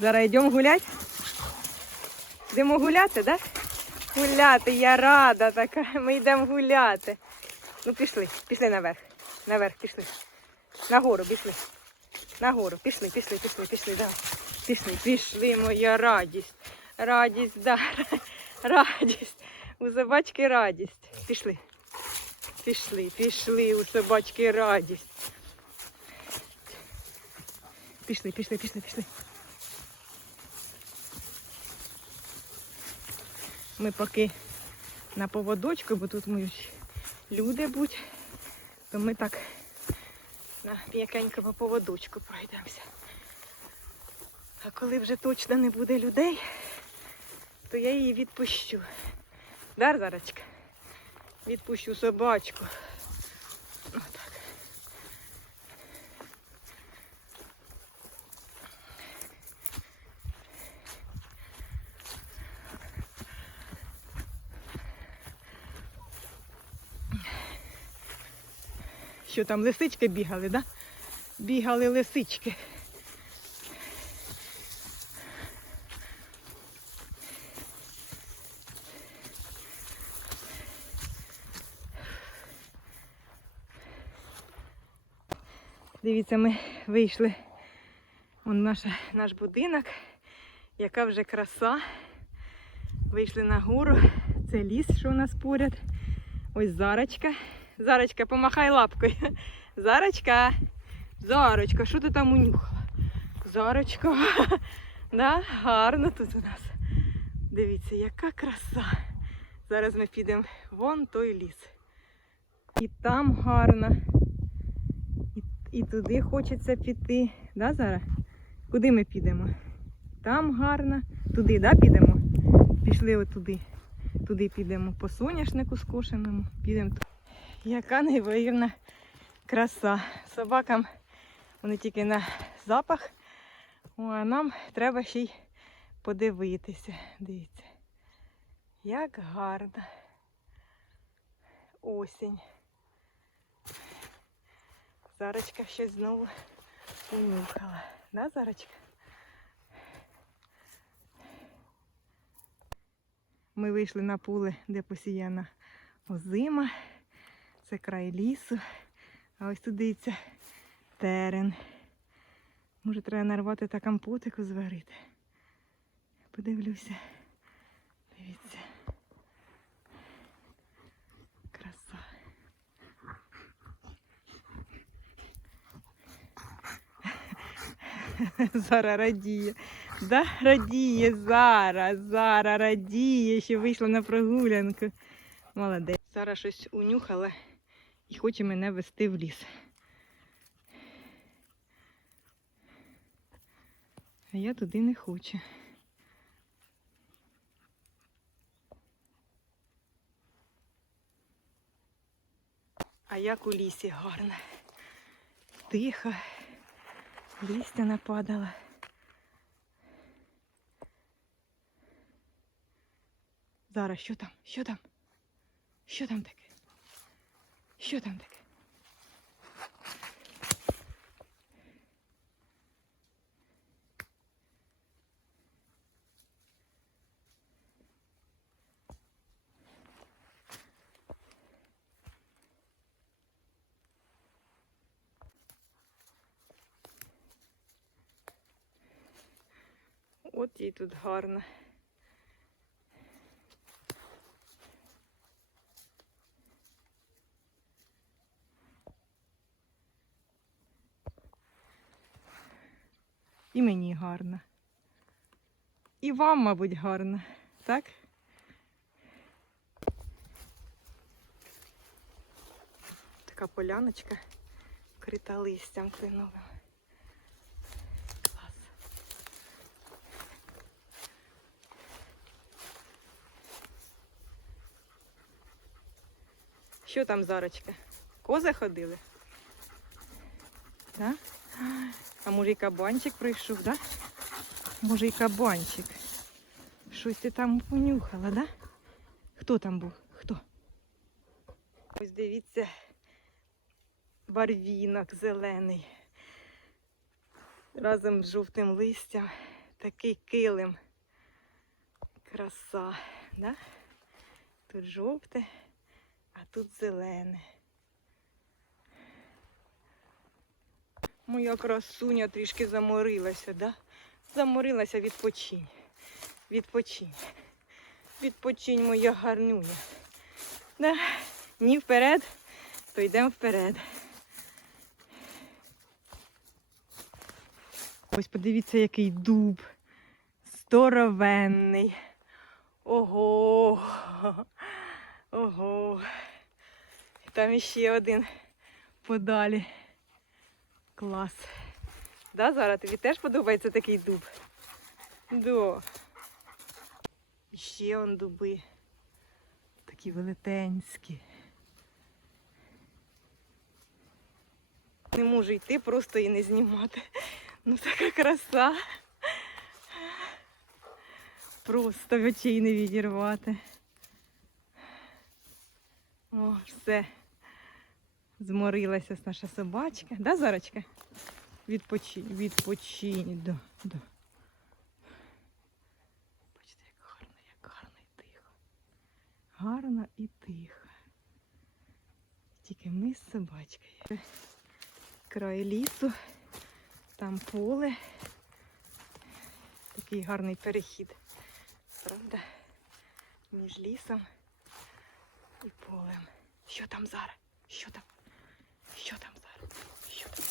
Зараз йдемо гуляти? Йдемо гуляти, так? Да? Гуляти, я рада така. Ми йдемо гуляти. Ну пішли, пішли наверх. Наверх, пішли. Нагору, пішли. Нагору, пішли, пішли, пішли, пішли, давай. Пішли, пішли, моя радість. Радість, да. Радість. У собачки радість. Пішли. Пішли, пішли, у собачки радість. Пішли, пішли, пішли, пішли. Ми поки на поводочку, бо тут можуть люди будь, то ми так на м'якенько по поводочку пройдемося. А коли вже точно не буде людей, то я її відпущу. Дар Зарочка? Відпущу собачку. Що там лисички бігали, да? Бігали лисички. Дивіться, ми вийшли. Вон наша, наш будинок, яка вже краса. Вийшли на гору. Це ліс, що у нас поряд. Ось зарочка. Зарочка, помахай лапкою. Зарочка. Зарочка, що ти там унюхала? Зарочка. Да? Гарно тут у нас. Дивіться, яка краса. Зараз ми підемо вон той ліс. І там гарно. І, і туди хочеться піти. Да, Зара? Куди ми підемо? Там гарно. Туди, да, підемо? Пішли отуди. Туди підемо по соняшнику скошеному. Підемо. Яка неймовірна краса. Собакам вони тільки на запах. А нам треба ще й подивитися. Дивіться. Як гарно. Осінь. Зарочка щось знову унюхала. Да, Зарочка? Ми вийшли на поле, де посіяна озима. Це край лісу. А ось тут дивіться терен. Може, треба нарвати та компотику зварити. Подивлюся. Дивіться. Краса. Зара радіє. Да, радіє Зара, Зара радіє, що вийшла на прогулянку. Молодець. Зара щось унюхала і хоче мене вести в ліс. А я туди не хочу. А як у лісі гарно. Тихо. Листя нападало. Зараз що там? Що там? Що там таке? Що там таке? От їй тут гарно. І мені гарно. І вам, мабуть, гарно, так? Така поляночка вкрита листям кленовим. Що там, Зарочка? Кози ходили? Да? А може і кабанчик прийшов, да? Може і кабанчик. Щось ти там понюхала, да? Хто там був? Хто? Ось дивіться, барвінок зелений. Разом з жовтим листям такий килим. Краса, да? Тут жовте, а тут зелене. Моя красуня трішки заморилася, да? Заморилася відпочинь. Відпочинь. Відпочинь, моя гарнюня. Да? Ні вперед, то йдемо вперед. Ось подивіться, який дуб. Здоровенний. Ого. Ого. Там іще один подалі. Клас. Да, Зара, тобі теж подобається такий дуб? Да. Ще он дуби. Такі велетенські. Не можу йти просто і не знімати. Ну така краса. Просто очей не відірвати. О, все. Зморилася наша собачка. Да, Зарочка? Відпочинь, відпочинь. Да, да. Бачите, як гарно, як гарно і тихо. Гарно і тихо. Тільки ми з собачкою. Край лісу, там поле. Такий гарний перехід. Правда? Між лісом і полем. Що там зараз? Що там? Що там зараз? Що там?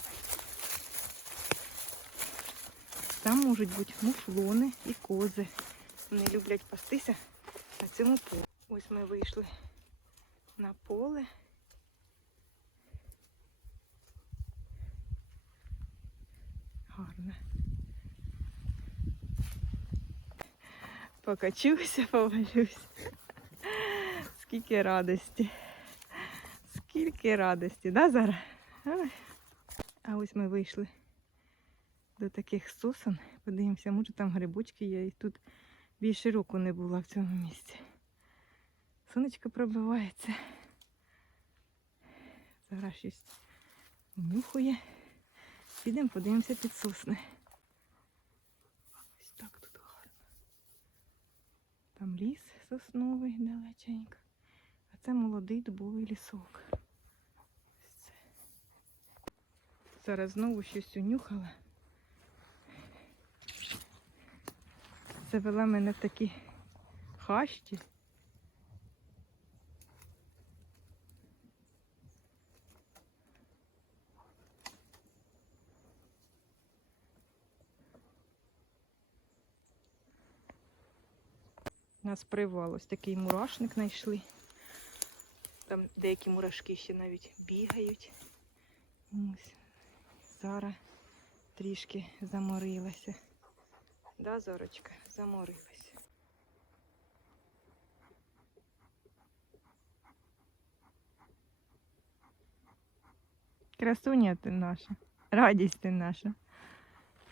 Там можуть бути муфлони і кози. Вони люблять пастися на цьому полі. Ось ми вийшли на поле. Гарно. Покачуся, повалюсь. Скільки радості. Скільки радості, да, Зара? Ой. А ось ми вийшли до таких сосон. Подивимося, може там грибочки є. І тут більше року не була в цьому місці. Сонечко пробивається. Зараз щось нюхує. Підемо подивимося під сосни. Ось так тут гарно. Там ліс сосновий далеченько. А це молодий дубовий лісок. Ось це. Зараз знову щось унюхала. Завела мене в такі хащі. Нас привал, ось такий мурашник знайшли. Там деякі мурашки ще навіть бігають. Ось. Зара трішки заморилася. Да, Зорочка, заморилася. Красуня ти наша, радість ти наша.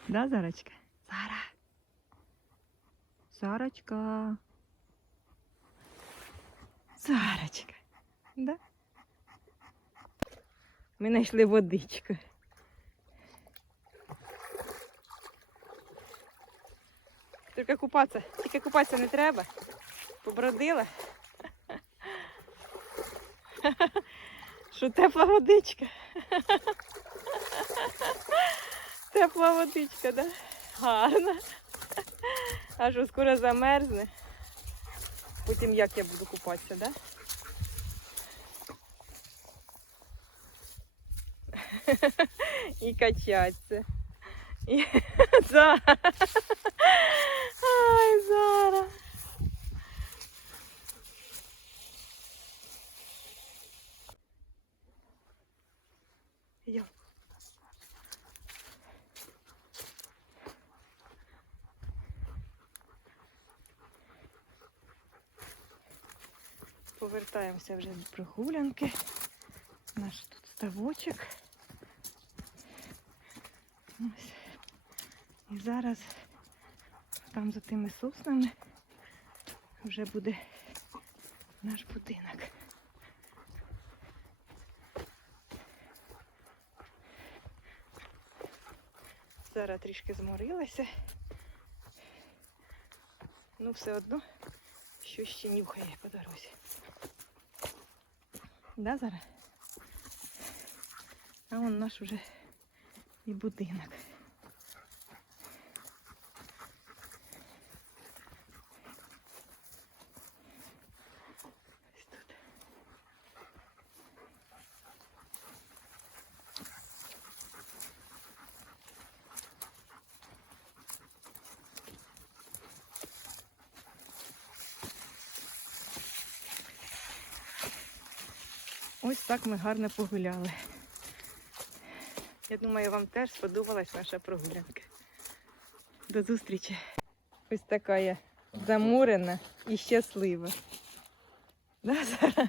Да, Зарочка? Зара. Зарочка. Зарочка. Да? Ми знайшли водичку. Тільки купатися, тільки купатися не треба. Побродила. Що тепла водичка. Тепла водичка, да? Гарна. А що скоро замерзне. Потім як я буду купатися, да? І качатися. І... Ай, Зара. Йо. Повертаємося вже з прогулянки. Наш тут ставочок. Ось. І зараз там за тими соснами вже буде наш будинок. Зараз трішки зморилася. Ну, все одно, що ще нюхає по дорозі. Да, зараз? А вон наш уже і будинок. Ось так ми гарно погуляли. Я думаю, вам теж сподобалась наша прогулянка. До зустрічі. Ось така я замурена і щаслива. Да, Зара?